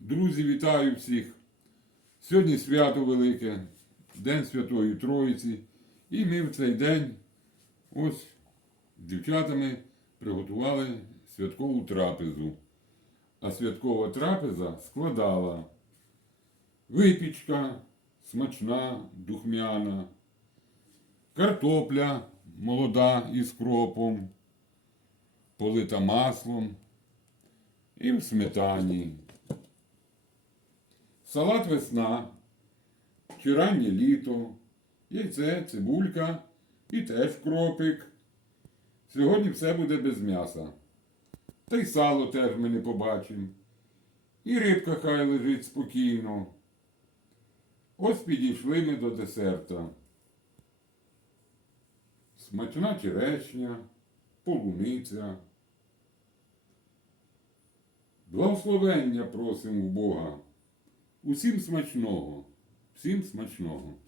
Друзі, вітаю всіх. Сьогодні свято велике, День Святої Троїці. І ми в цей день ось з дівчатами приготували святкову трапезу. А святкова трапеза складала випічка смачна, духмяна, картопля молода із кропом, полита маслом і в сметані. Салат весна, чи раннє літо, яйце, цибулька і теж кропик. Сьогодні все буде без м'яса. Та й сало теж ми не побачимо. І рибка хай лежить спокійно. Ось підійшли ми до десерта. Смачна черешня, полуниця. Благословення просимо у Бога. Усім смачного, всім смачного.